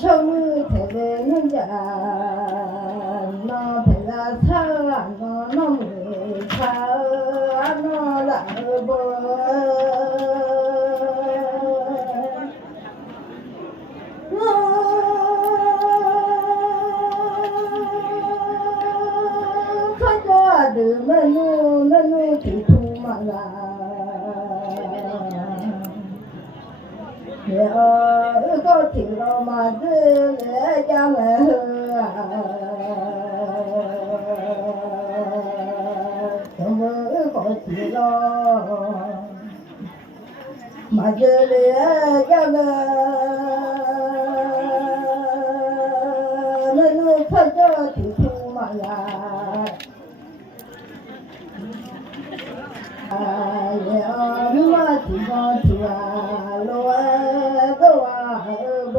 小女太太人家，那陪着他，那没他，那来不？看着的门路的土马啦。我搞定了嘛子来家来喝啊，怎么搞定了？嘛子来家个，那看着地图嘛呀。呀，你妈地方去啊，路啊走啊不，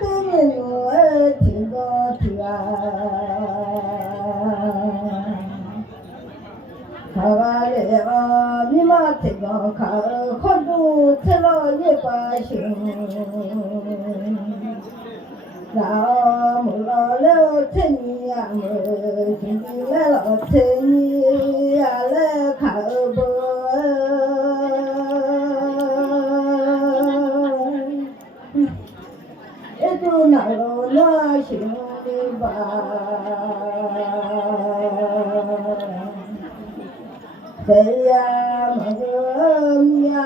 对面路地方去啊，看吧了，你妈地方看。吃了一把辛，老母老了吃你呀么，兄弟来了吃你呀来看不，一头那老那兄弟吧，谁呀么呀？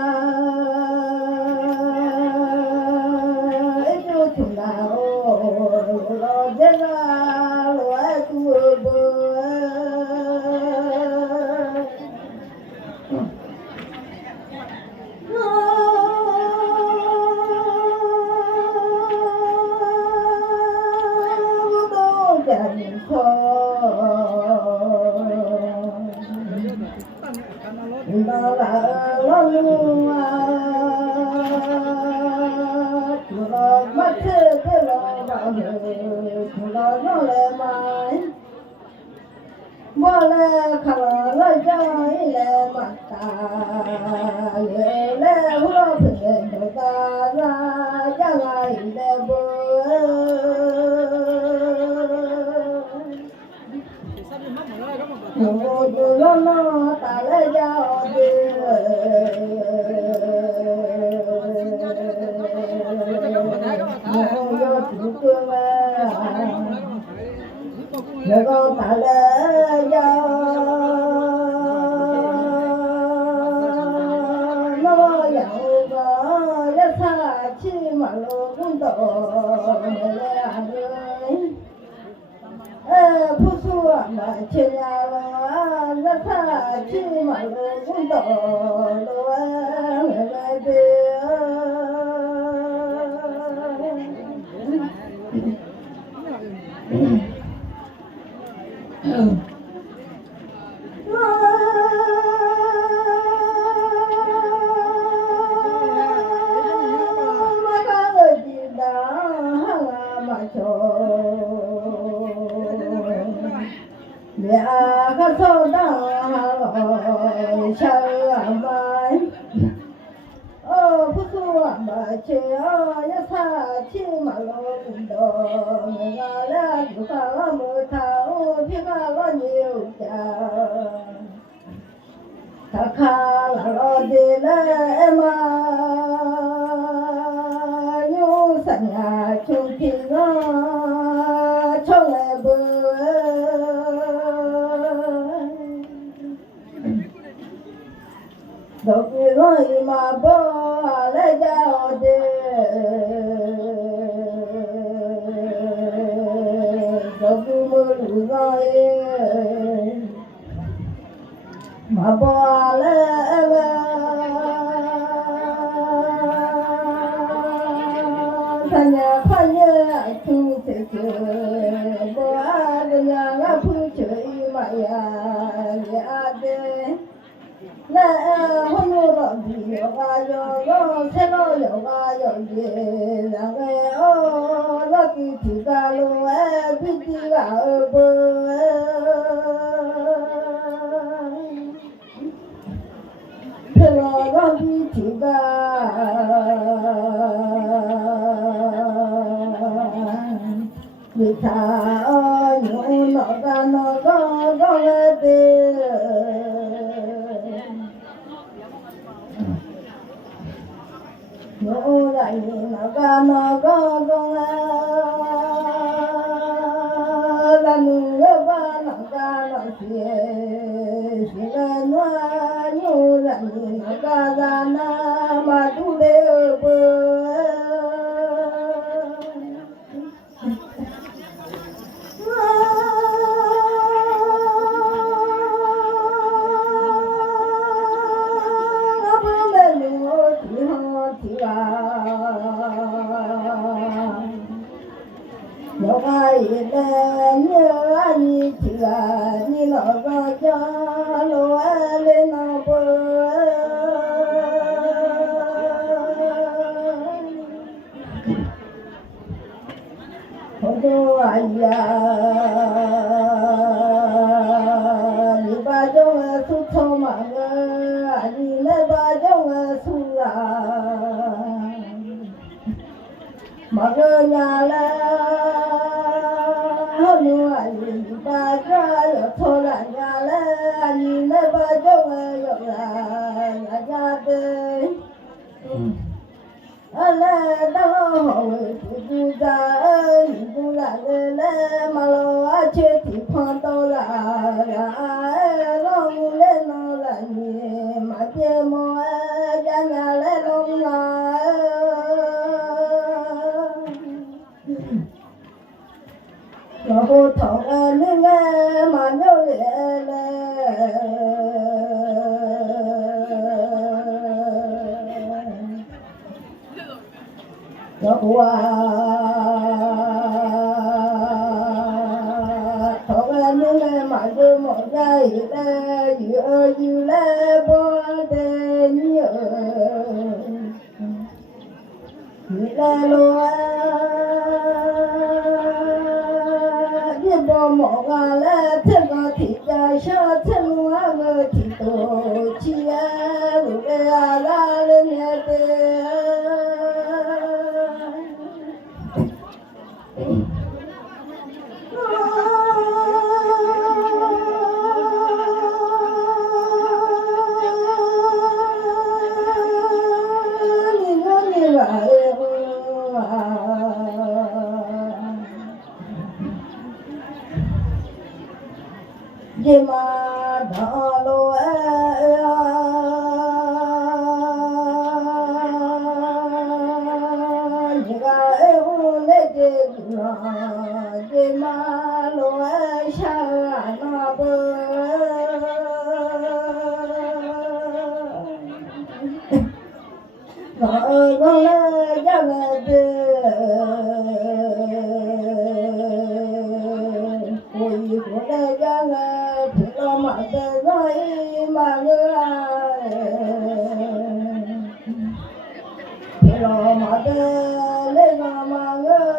Hãy subscribe cho kênh Ghiền Mì Gõ để không bỏ lỡ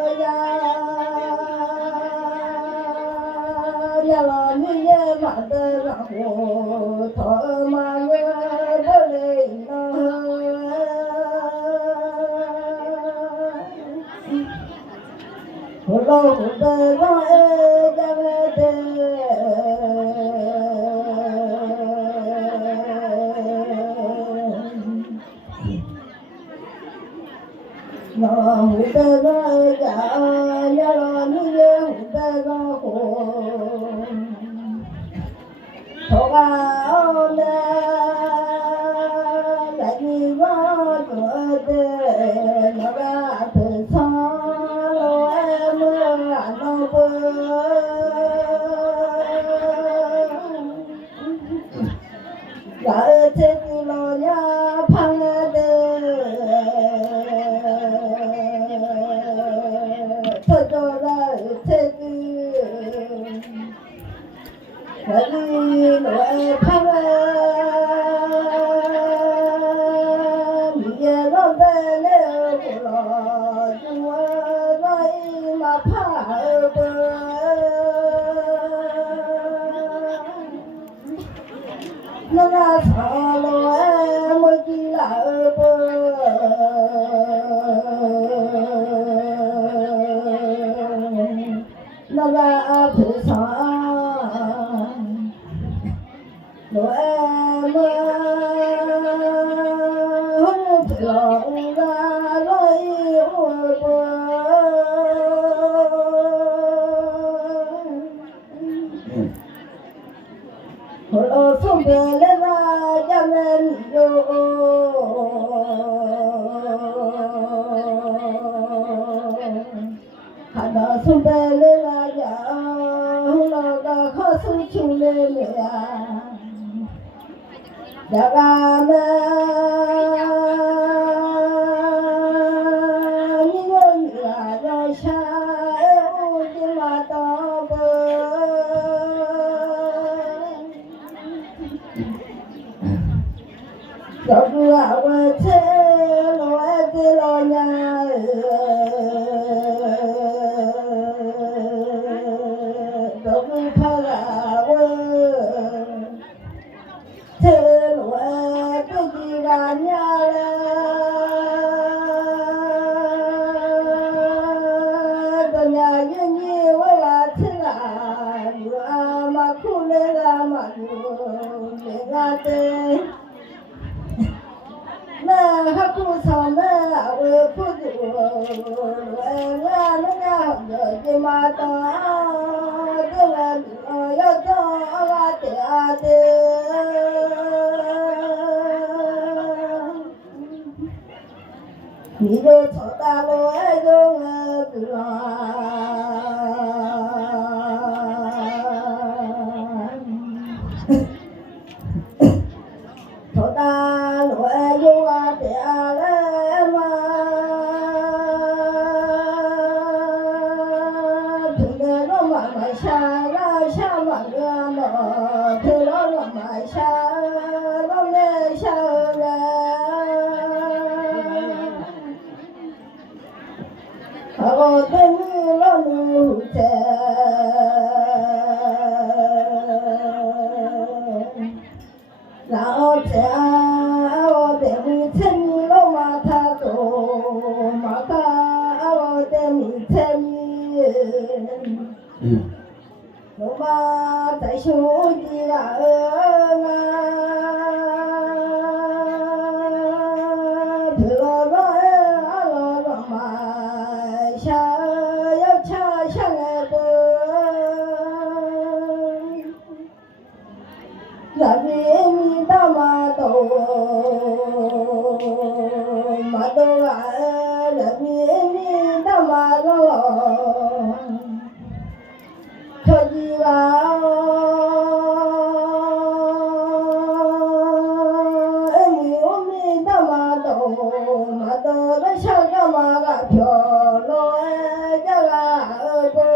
ra phụ sa lo em hôn lòng ra lối bờ hồ sông bể lên ra cho nên yo hana sông bể lên ra ya lo ga khó sung chung lên ya daga ma ni yo ni la do sha e u di ma to bo do du a wa che lo e de lo nya do du pha la wa thế lo e de ji ga nya la do nya yin ni wa la che la yu a ma khu le la ma yu le ga te na ha ku sa na we pu du we na na na de ji ma ta de la yo to ga te a te ni yo cho ta lo e yo bu la cho ta lo e yo ga te a le ma tu de lo ma ma sha ma ga no tu lo ma sha lo le sha le Abo te mi lo nu te Lao te abo te mi te mi lo ma ta to ma ta abo te mi te mi lo ma ta shu ji la na tu lo lo e a lo ma sha yo cha sha le bo la bi mi da ma do la la bi mi da ma lo cho ji la mi o mi da ma do la sha ga ma ga pyo lo e ja ga bo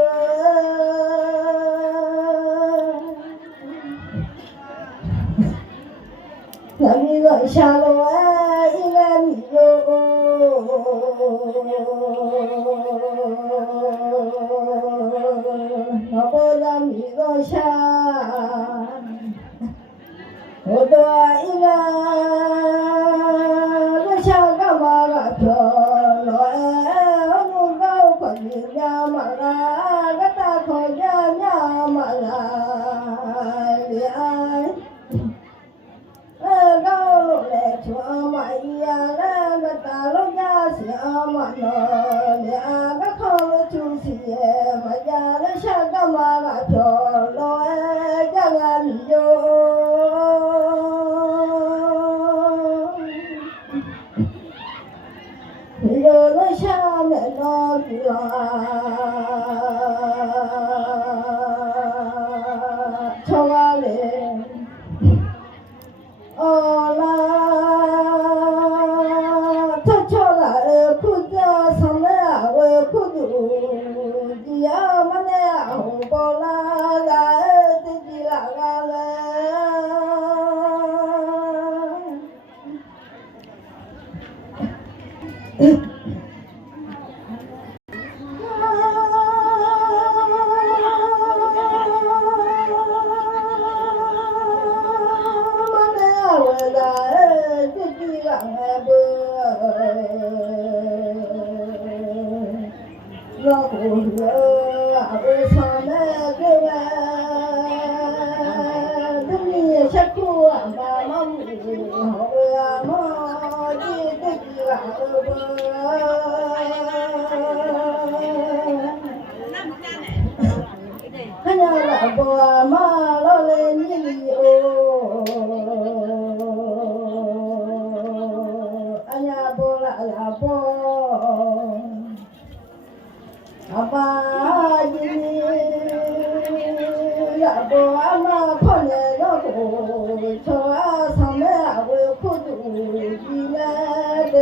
la mi lo sha lo e i la mi yo no bo la mi lo sha o do i la lo sha ga ma ga pyo lo e nu ga ko ni ya ma la ga ta ko ya nya ma la li ai ga lo le chua ma ya la ga ta lo ya si a ma no li a ga ko lo chu si e ma ya la sha ga ma ga pyo lo e ja ga mi yo yo lo sha me no bi la cho ga le o la to cho la ku ja sa me a we ku du ji ya ma ne a ho bo la ga ti ji la ga le 为啥那个哇？这里吃苦啊，妈妈母好呀妈，你这个啊看呀老婆妈老来你里哦，哎呀婆啦呀婆。阿爸你呀不阿妈跑来了过，叫阿上面阿会苦读起来的，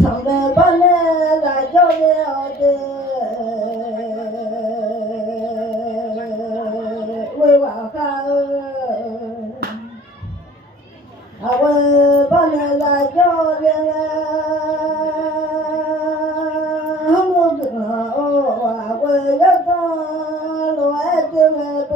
上面把那个叫了的，为娃哈。阿会把那个叫了，我个哦，阿会要当老爱的来不？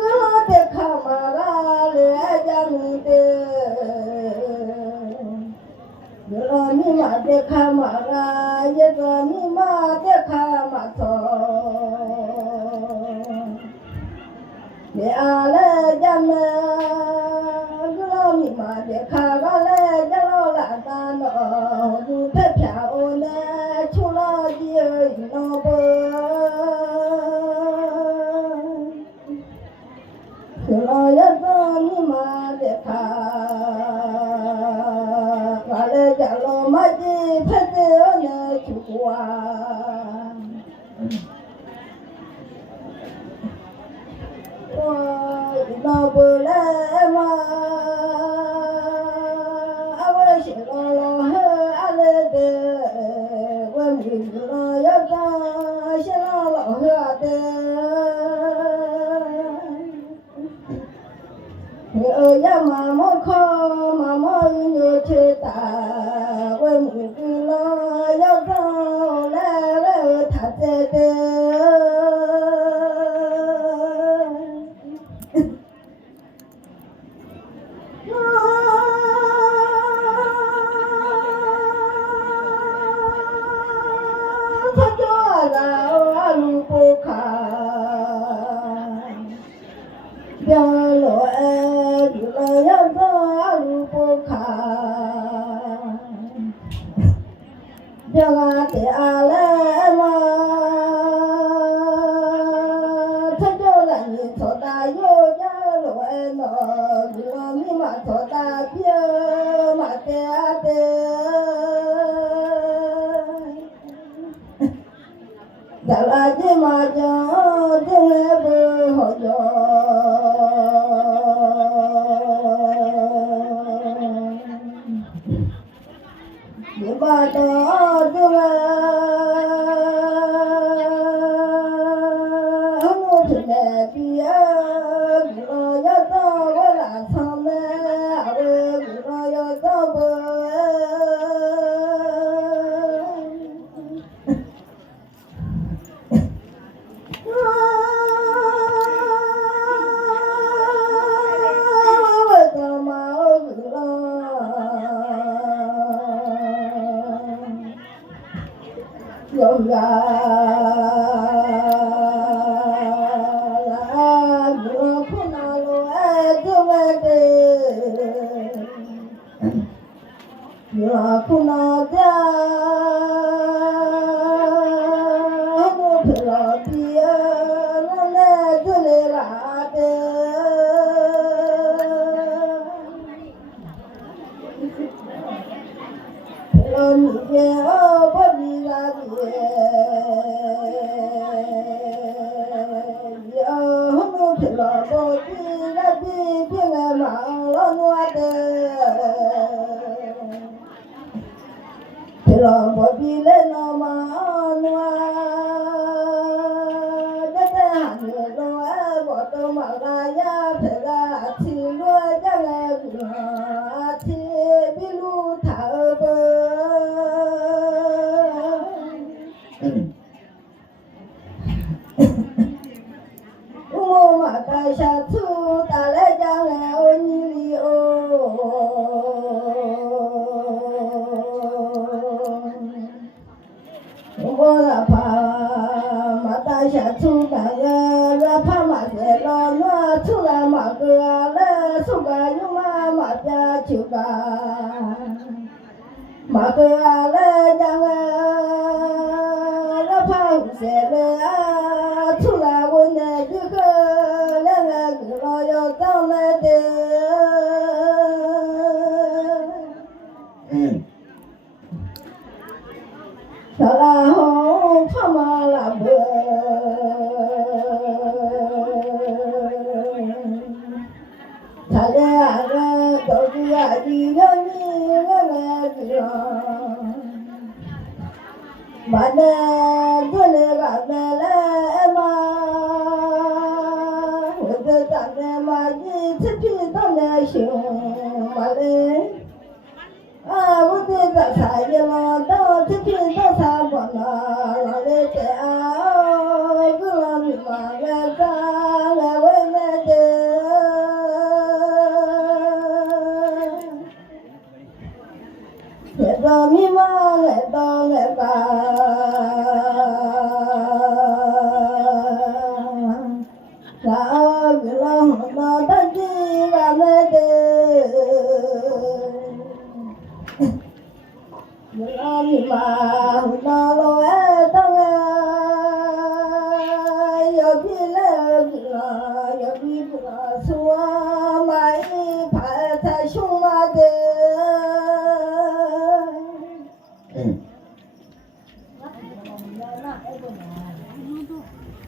我的卡玛拉来家里的。有你妈的看嘛啦，一个你妈的看嘛错，你阿来家么？有你妈的看嘛来家老拉单咯，不拍票呢，出了几儿弄不？有了一个你妈的看。家老妈的拍的那出啊，我那不来嘛，我是老汉阿来的，我女老要当是老汉的，我呀妈妈靠妈妈牛去打。母亲老要走来他在的，他叫俺路不看，别老爱你老要走路不看。别个的阿来嘛，他叫咱你做大有家路爱闹，我你嘛做大别嘛的，咱俩的嘛讲的来不好讲。你把刀子来，我出来比我要找我来唱来，我要找不？我找嘛有呀，我苦恼了爱的外的，我苦恼的，我陪老弟我来这里来的，陪老弟哦，不必来的。老婆比那比那忙了我的，老婆比那忙我，这喊你老爱我都忙了呀，陪了去我家来我去比路头不。下出干个怕马些老那出来马个来出个有马家就个马个来讲个怕些来出来我那就个两个老要长来的小拉红怕马拉不他俩人都是呀，一个你个个完了，这里个来嘛，我这咱们嘛一起皮当那熊嘛嘞，我这个菜一老到这皮到啥不那，老嘞在个老米嘛个干个为那的。来到迷茫，来到来吧，那个浪那大地俺们的，那迷茫那路爱当啊，要比来比啦，要比不啦，说嘛一排才凶嘛的。